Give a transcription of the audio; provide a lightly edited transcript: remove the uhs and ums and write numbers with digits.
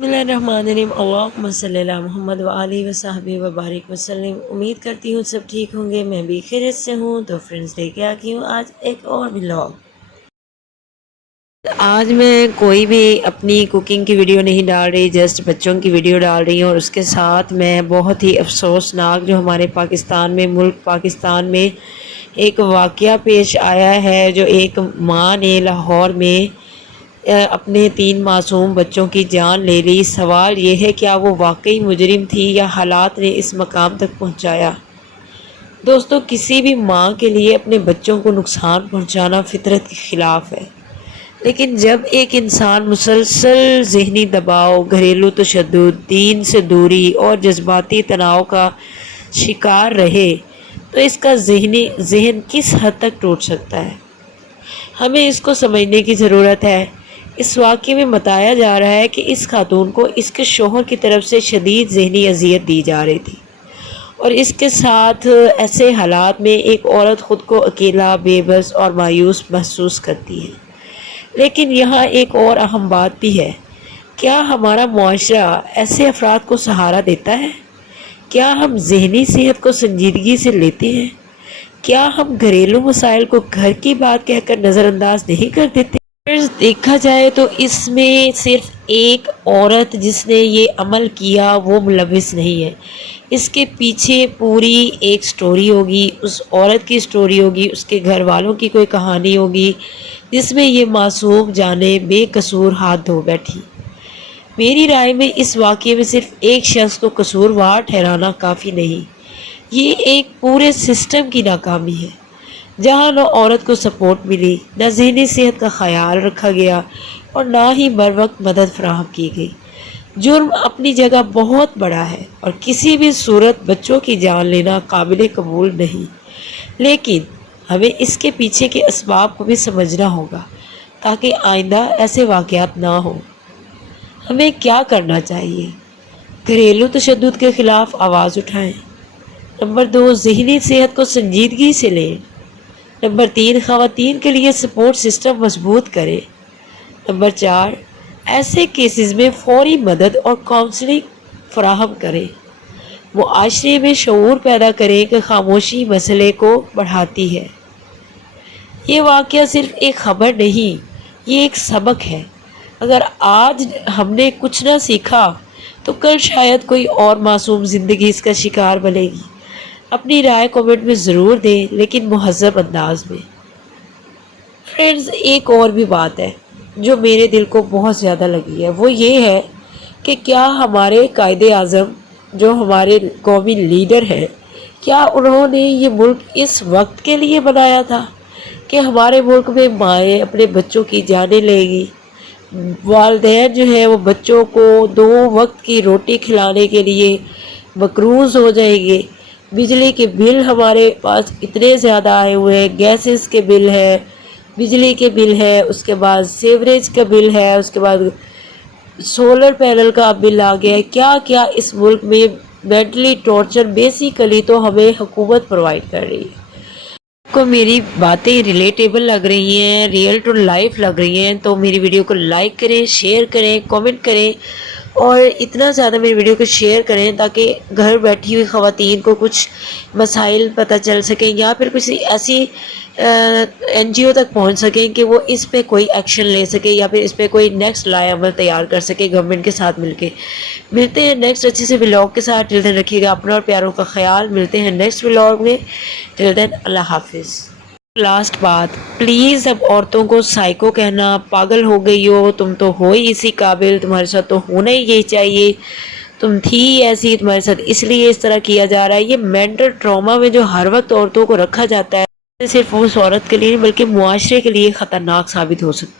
بسم اللہ الرحمن الرحیم، اللہم صلی علی محمد وآلہ وصحبہ وبارک وسلم۔ امید کرتی ہوں سب ٹھیک ہوں گے، میں بھی خیریت سے ہوں۔ تو فرینڈز لے کے آتی ہوں آج ایک اور ولاگ۔ آج میں کوئی بھی اپنی کوکنگ کی ویڈیو نہیں ڈال رہی، جسٹ بچوں کی ویڈیو ڈال رہی ہوں، اور اس کے ساتھ میں بہت ہی افسوسناک جو ہمارے پاکستان میں، ملک پاکستان میں ایک واقعہ پیش آیا ہے، جو ایک ماں نے لاہور میں اپنے 3 معصوم بچوں کی جان لے لی۔ سوال یہ ہے کیا وہ واقعی مجرم تھی یا حالات نے اس مقام تک پہنچایا؟ دوستو، کسی بھی ماں کے لیے اپنے بچوں کو نقصان پہنچانا فطرت کے خلاف ہے، لیکن جب ایک انسان مسلسل ذہنی دباؤ، گھریلو تشدد، دین سے دوری اور جذباتی تناؤ کا شکار رہے تو اس کا ذہن کس حد تک ٹوٹ سکتا ہے؟ ہمیں اس کو سمجھنے کی ضرورت ہے۔ اس واقعے میں بتایا جا رہا ہے کہ اس خاتون کو اس کے شوہر کی طرف سے شدید ذہنی اذیت دی جا رہی تھی، اور اس کے ساتھ ایسے حالات میں ایک عورت خود کو اکیلا، بے بس اور مایوس محسوس کرتی ہے۔ لیکن یہاں ایک اور اہم بات بھی ہے، کیا ہمارا معاشرہ ایسے افراد کو سہارا دیتا ہے؟ کیا ہم ذہنی صحت کو سنجیدگی سے لیتے ہیں؟ کیا ہم گھریلو مسائل کو گھر کی بات کہہ کر نظر انداز نہیں کر دیتے؟ دیکھا جائے تو اس میں صرف ایک عورت جس نے یہ عمل کیا وہ ملوث نہیں ہے، اس کے پیچھے پوری ایک سٹوری ہوگی، اس عورت کی سٹوری ہوگی، اس کے گھر والوں کی کوئی کہانی ہوگی جس میں یہ معصوم جانیں بے قصور ہاتھ دھو بیٹھی۔ میری رائے میں اس واقعے میں صرف ایک شخص کو قصوروار ٹھہرانا کافی نہیں، یہ ایک پورے سسٹم کی ناکامی ہے، جہاں نہ عورت کو سپورٹ ملی، نہ ذہنی صحت کا خیال رکھا گیا، اور نہ ہی بر وقت مدد فراہم کی گئی۔ جرم اپنی جگہ بہت بڑا ہے اور کسی بھی صورت بچوں کی جان لینا قابل قبول نہیں، لیکن ہمیں اس کے پیچھے کے اسباب کو بھی سمجھنا ہوگا تاکہ آئندہ ایسے واقعات نہ ہوں۔ ہمیں کیا کرنا چاہیے؟ گھریلو تشدد کے خلاف آواز اٹھائیں۔ نمبر 2، ذہنی صحت کو سنجیدگی سے لیں۔ نمبر 3، خواتین کے لیے سپورٹ سسٹم مضبوط کریں۔ نمبر 4، ایسے کیسز میں فوری مدد اور کاؤنسلنگ فراہم کریں۔ معاشرے میں شعور پیدا کریں کہ خاموشی مسئلے کو بڑھاتی ہے۔ یہ واقعہ صرف ایک خبر نہیں، یہ ایک سبق ہے۔ اگر آج ہم نے کچھ نہ سیکھا تو کل شاید کوئی اور معصوم زندگی اس کا شکار بنے گی۔ اپنی رائے کمنٹ میں ضرور دیں، لیکن مہذب انداز میں۔ فرینڈز، ایک اور بھی بات ہے جو میرے دل کو بہت زیادہ لگی ہے، وہ یہ ہے کہ کیا ہمارے قائد اعظم جو ہمارے قومی لیڈر ہیں، کیا انہوں نے یہ ملک اس وقت کے لیے بنایا تھا کہ ہمارے ملک میں مائیں اپنے بچوں کی جانیں لیں گی، والدین جو ہیں وہ بچوں کو 2 وقت کی روٹی کھلانے کے لیے مقروض ہو جائیں گے؟ بجلی کے بل ہمارے پاس اتنے زیادہ آئے ہوئے ہیں، گیسز کے بل ہے، بجلی کے بل ہے، اس کے بعد سیوریج کا بل ہے، اس کے بعد سولر پینل کا بل آ گیا ہے۔ کیا کیا اس ملک میں مینٹلی ٹارچر بیسیکلی تو ہمیں حکومت پرووائڈ کر رہی ہے۔ آپ کو میری باتیں ریلیٹیبل لگ رہی ہیں، ریئل ٹو لائف لگ رہی ہیں، تو میری ویڈیو کو لائک کریں، شیئر کریں، کامنٹ کریں، اور اتنا زیادہ میری ویڈیو کو شیئر کریں تاکہ گھر بیٹھی ہوئی خواتین کو کچھ مسائل پتہ چل سکیں، یا پھر کسی ایسی NGO تک پہنچ سکیں کہ وہ اس پہ کوئی ایکشن لے سکے، یا پھر اس پہ کوئی نیکسٹ لائے عمل تیار کر سکے گورنمنٹ کے ساتھ مل کے۔ ملتے ہیں نیکسٹ اچھے سے ولاگ کے ساتھ۔ ٹل دین رکھیے گا اپنا اور پیاروں کا خیال۔ ملتے ہیں نیکسٹ ولاگ میں۔ ٹل دین اللہ حافظ۔ لاسٹ بات، پلیز اب عورتوں کو سائیکو کہنا، پاگل ہو گئی ہو تم تو ہو ہی اسی قابل، تمہارے ساتھ تو ہونا ہی یہی چاہیے، تم تھی ایسی، تمہارے ساتھ اس لیے اس طرح کیا جا رہا ہے، یہ مینٹل ٹراما میں جو ہر وقت عورتوں کو رکھا جاتا ہے، صرف اس عورت کے لیے نہیں بلکہ معاشرے کے لیے خطرناک ثابت ہو سکتی ہے۔